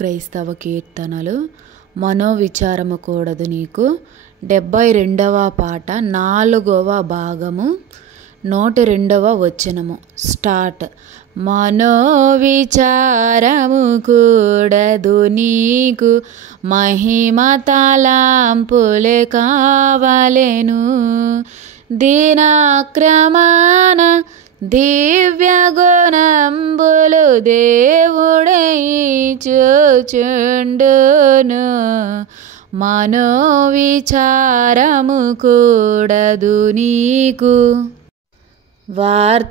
క్రైస్తవ కీర్తనలు మనోవిచారము కూడదు నీకు 72వ పాట 4వ భాగము 102వ వచనము స్టార్ట్. మనోవిచారము కూడదు నీకు మహిమ తలాంపులే కావలెను దినాక్రమణ దివ్య గుణంబులు దేవుడే ఇచ్చుచుండును మనోవిచారము కూడదు నీకు. వార్తాపత్రికలందు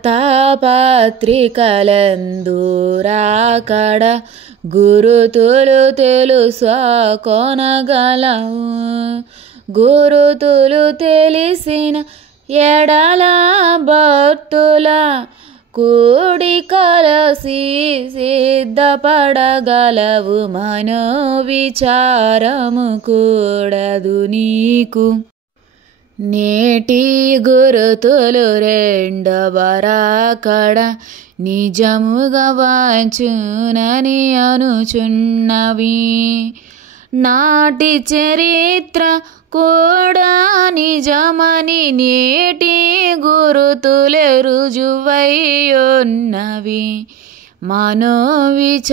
రాకడ గురుతులు తెలుసుకొనగలవు గురుతులు తెలిసిన ఎడల భక్తుల కూడి కలసి సిద్ధపడగలవు మనోవిచారము కూడదు నీకు. నేటి గురుతులు రెండవ రాకడ నిజముగా వచ్చునని అనుచున్నవి నాటి చరిత్ర కూడా నిజమని నేటి గురుతులే రుజువైయున్నవి మనోవిచారము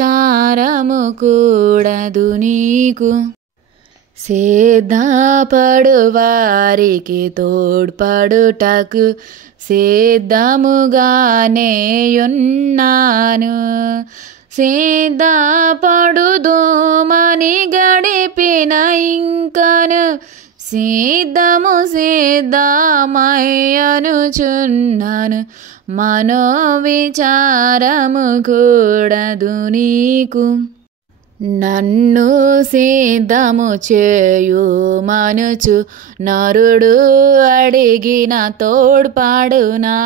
కూడదు నీకు. సిద్ధపడు వారికి తోడ్పడుటకు సిద్ధముగానేయున్నాను సిద్ధపడుదుమని గడిపిన ఇంకను సిద్ధమయ్యనుచున్నాను మనోవిచారము కూడదు నీకు. నన్ను సిద్ధము చేయుమనుచు నరుడు అడిగిన తోడ్పాడునా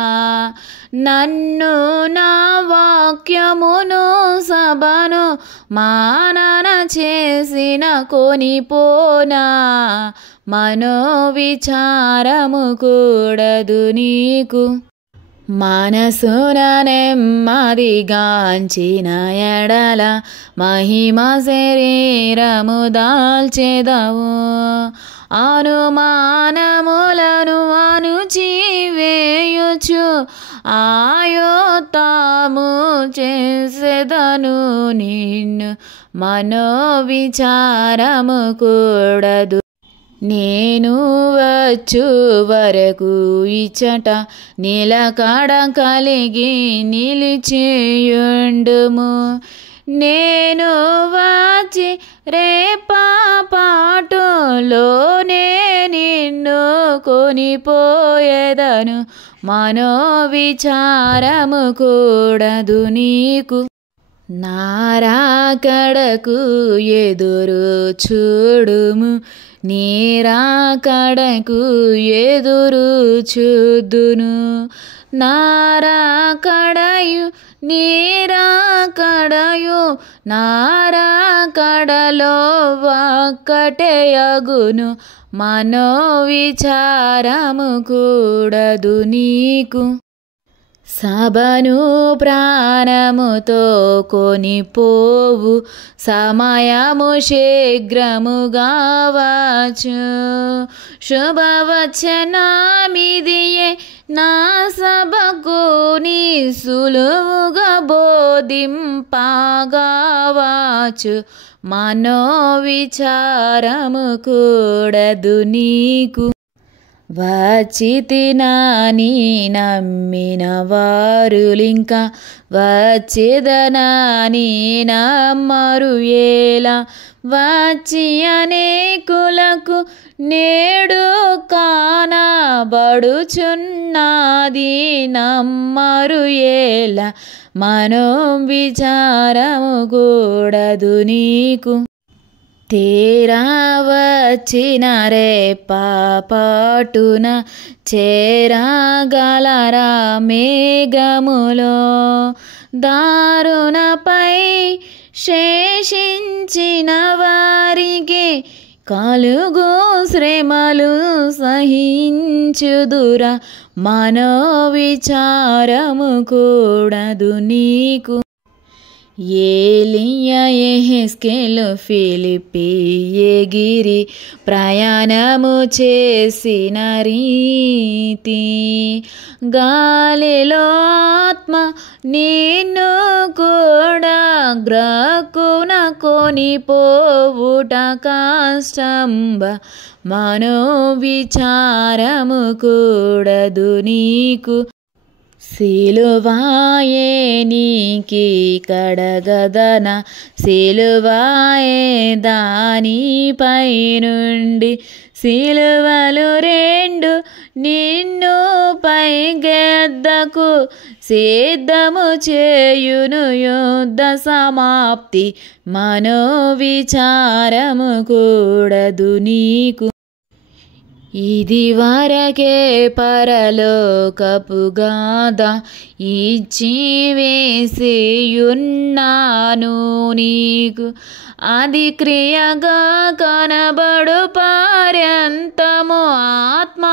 నన్ను నా వాక్యమును సభను మానన చేసిన కొనిపోనా మనోవిచారము కూడదు నీకు. మనసున నెమ్మదిగాంచిన ఎడల మహిమ శరీరము దాల్చెదవు అనుమానములను అణుచివేయుచు ఆయుత్తము చేసెదను నిన్ను మనోవిచారము కూడదు. నేను వచ్చు వరకు ఇచ్చట నిలకడ కలిగి నిలిచియుండుము నేను వచ్చి రేపాపాటులోనే నిన్ను కొనిపోయేదను మనోవిచారము కూడదు నీకు. నారాకడకు ఎదురు చూడుము నీరాకడకు ఎదురు చూదును నారాకడయు నీరాకడయు నారాకడలో ఒక్కటేయగును మనోవిచారము కూడదు నీకు. సభను ప్రాణముతో కొనిపోవు సమయము శీఘ్రముగా వచ్చు శుభవచనమిదియే నా సభకు నీ సులువుగా బోధింపగావచ్చు మనోవిచారము కూడదు నీకు. వచ్చితినాని నమ్మిన వారులింక వచ్చేదనాని నమ్మరు ఎలా వచ్చి నేడు కానబడుచున్నది నమ్మరు ఎలా మనోవిచారము కూడదు నీకు. తీరా వచ్చిన రేపాపాటున చేరగలరా మేఘములో దారుణపై శేషించిన వారికి కలుగు శ్రమలు సహించుదురా మనోవిచారము కూడదు నీకు. ఏలియా యెహెజ్కేలు ఫిలిప్పి ఎగిరి ప్రయాణము చేసిన రీతి గాలిలో ఆత్మ నిన్ను కూడా గ్రక్కున కొనిపోవుట కష్టంబ మనోవిచారము కూడదు నీకు సిలువాయే నీకి కడగదన సిలువాయే దానిపై నుండి సిలువలు రెండు నిన్ను పైగెద్దకు సిద్ధము చేయును యుద్ధ సమాప్తి మనోవిచారము కూడదు నీకు ఇది వరకే పరలోకపు గాథ ఇచ్చి వేసియున్నాను నీకు అది క్రియగా కనబడు పర్యంతము ఆత్మ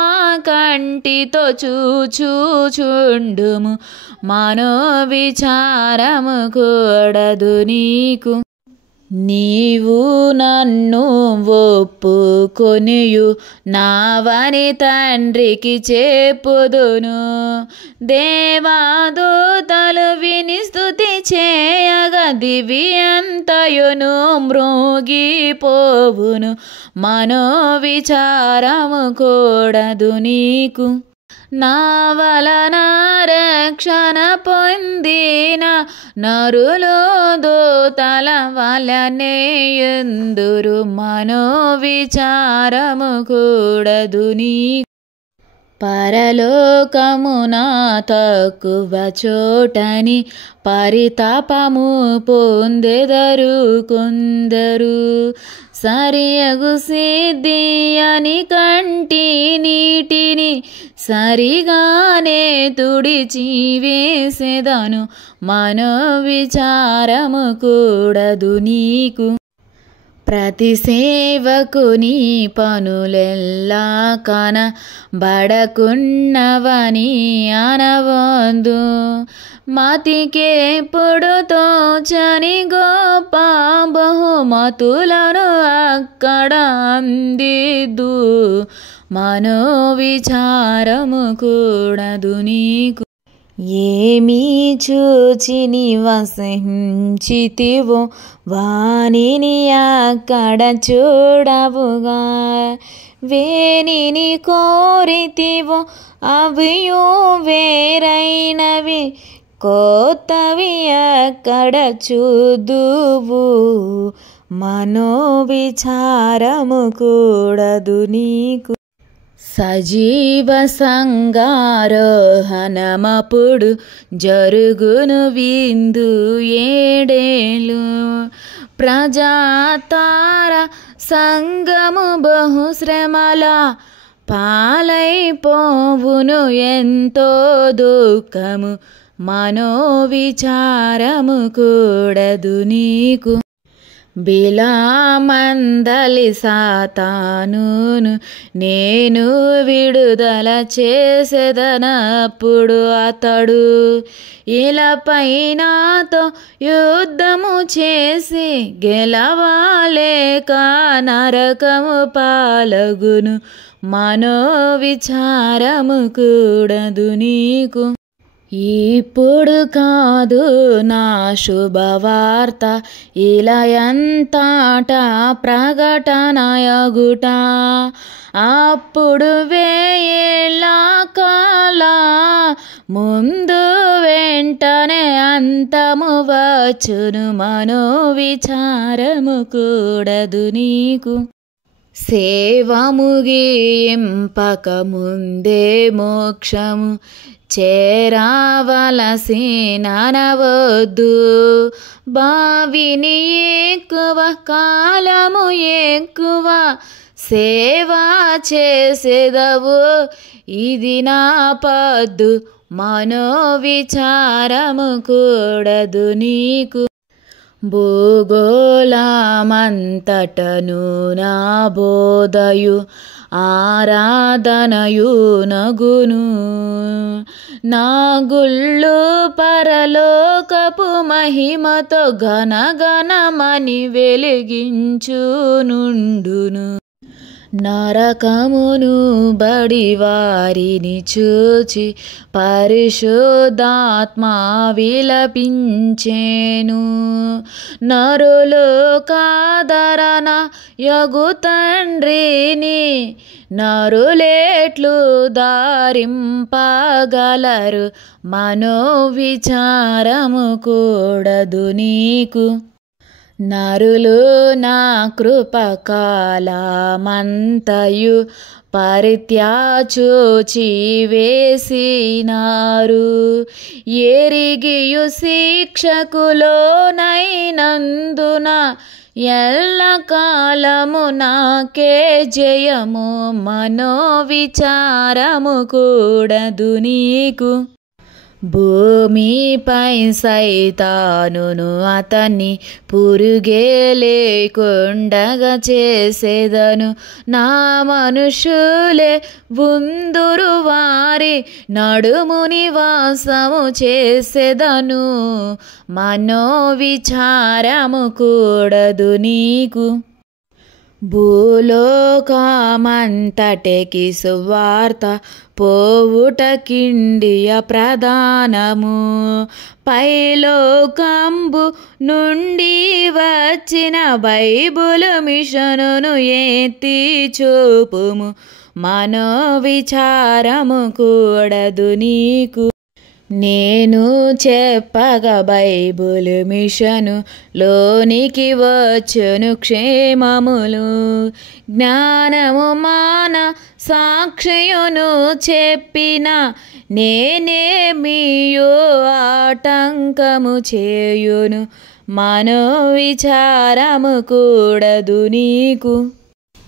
కంటితో చూచుచుండుము మనోవిచారము కూడదు నీకు నీవు నన్ను ఒప్పుకొనియు నావని తండ్రికి చెప్పుదును దేవదూతలు విని స్తుతి చేయగా దివ్యంతయును మ్రోగిపోవును మనోవిచారము కూడదు నీకు నా వలన రక్షణ పొందిన నరులు దూతల వలనే యందురు మనోవిచారము కూడదు నీకు పరలోకమున తక్కువ చోటని పరితాపము పొందెదరు కొందరు సరియగు సిద్ధి అని కంటి నీటిని సరిగానే తుడిచి వేసెదను మనోవిచారము కూడదు నీకు ప్రతి సేవకుని పనులెల్లా కనబడకున్నవని అనవద్దు మతికెప్పుడు తోచని గొప్ప బహుమతులను అక్కడ అందిద్దు మనోవిచారము కూడదు నీకు ఏమి చూచి నివసించితివో వానిని అక్కడ చూడవుగా వేనిని కోరితివో అవియో వేరైనవి కొత్తవి అక్కడ చూదువు మనోవిచారము కూడదు నీకు సజీవ సంగారోహణమప్పుడు జరుగును విందు ఏడేలు ప్రజాతార సంగము బహుశ్రమల పాలైపోవును ఎంతో దుఃఖము మనోవిచారము కూడదు నీకు బిలామందలి సాతానును నేను విడుదల చేసేదనప్పుడు అతడు ఇలాపై నాతో యుద్ధము చేసి గెలవాలేక నరకము పాలగును మనోవిచారము కూడదు నీకు ఇప్పుడు కాదు నా శుభవార్త ఇలా ఎంతట ప్రకటనయగుట అప్పుడు వేయేళ్ళ కాల ముందు వెంటనే అంతము వచ్చును మనోవిచారము కూడదు నీకు సేవ ముగింపక ముందే మోక్షము చేరావలసిననవద్దు భావిని ఎక్కువ కాలము ఎక్కువ సేవ చేసేదవు ఇది నా పద్దు మనోవిచారము కూడదు నీకు భూగోళమంతటను నా బోధయు ఆరాధనయునగును. నా గుళ్ళు పరలోకపు మహిమతో ఘనఘనమని వెలిగించునుండును. నరకమును బడి వారిని చూచి పరిశుద్ధాత్మ విలపించెను. నరులు కాదరణ యగు తండ్రిని నరులేట్లు దారింపగలరు. మనోవిచారము కూడదు నీకు. నరులు నా కృపకాలమంతయు పరిత్యాచూచి వేసినారు. ఎరిగియు శిక్షకులోనైనందున ఎల్లకాలము నాకే జయము. మనోవిచారము కూడదు నీకు. భూమిపై సైతానును అతన్ని పురుగే లేకుండగా చేసేదను. నా మనుషులే ఉందురు వారి నడుము నివాసము చేసేదను. మనోవిచారము కూడదు నీకు. భూలోకమంతటికి సువార్త పోవుటకిండియ ప్రధానము. పైలోకంబు నుండి వచ్చిన బైబులు మిషనును ఎత్తి చూపుము. మనోవిచారము కూడదు నీకు. నేను చెప్పగా బైబుల్ మిషను లోనికి వచ్చును క్షేమములు. జ్ఞానము మాన సాక్షియును చెప్పిన నేనేమియో ఆటంకము చేయును. మనోవిచారము కూడదు నీకు.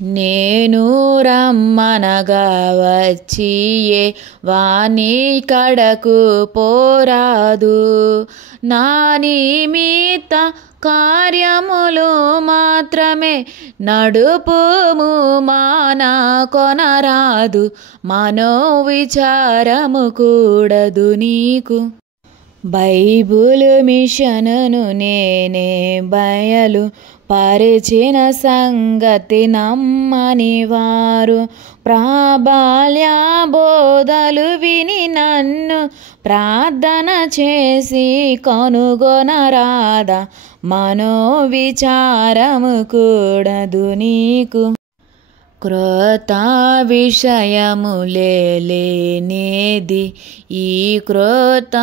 నేను రమ్మనగా వచ్చియే వాని కడకు పోరాదు. నా నిమిత్త కార్యములు మాత్రమే నడుపుము, మానా కొనరాదు. మనోవిచారము కూడదు నీకు. బైబుల్ మిషనును నేనే బయలు పరిచిన సంగతి నమ్మని వారు ప్రాబల్య బోధలు విని నన్ను ప్రార్థన చేసి కనుగొనరాదా. మనోవిచారము కూడదు నీకు. క్రొత్త విషయములే లేనిది ఈ క్రొత్త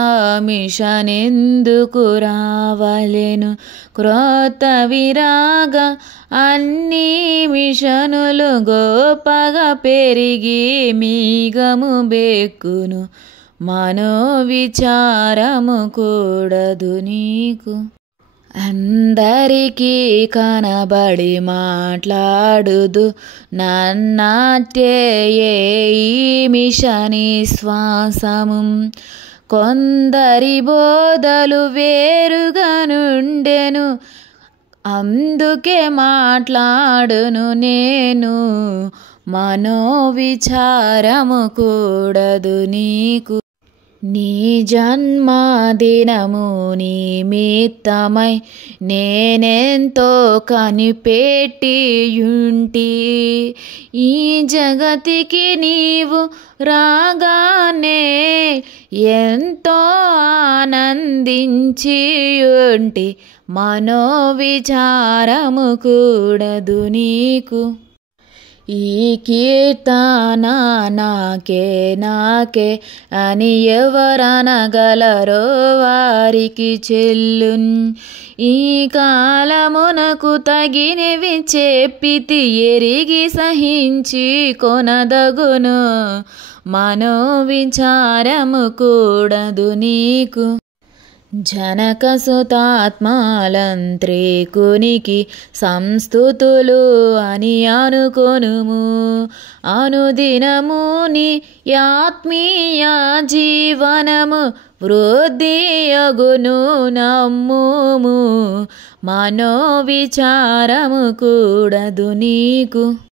మిషనెందుకు రావలెను. క్రొత్త విరాగా అన్ని మిషనులు గొప్పగా పెరిగి మీగము బెక్కును. మనోవిచారము కూడదు నీకు. అందరికీ కనబడి మాట్లాడుదు నన్నట్టే ఈ మిషని శ్వాసము. కొందరి బోధలు వేరుగా నుండెను, అందుకే మాట్లాడును నేను. మనోవిచారము కూడదు నీకు. నీ జన్మదినము నిమిత్తమై నేనెంతో కనిపెట్టియుంటి. ఈ జగతికి నీవు రాగానే ఎంతో ఆనందించియుంటి. మనోవిచారము కూడదు నీకు. ఈ కీర్తన నాకే నాకే అని ఎవరనగలరో వారికి చెల్లున్. ఈ కాలమునకు తగినవి చెప్పితి ఎరిగి సహించి కొనదగును. మనోవిచారము కూడదు నీకు. జనకసుతాత్మాలంత్రికునికి సంస్తుతులు అని అనుకొనుము. అనుదినము నీ ఆత్మీయ జీవనము వృద్ధియగును నమ్ముము. మనోవిచారము కూడదు నీకు.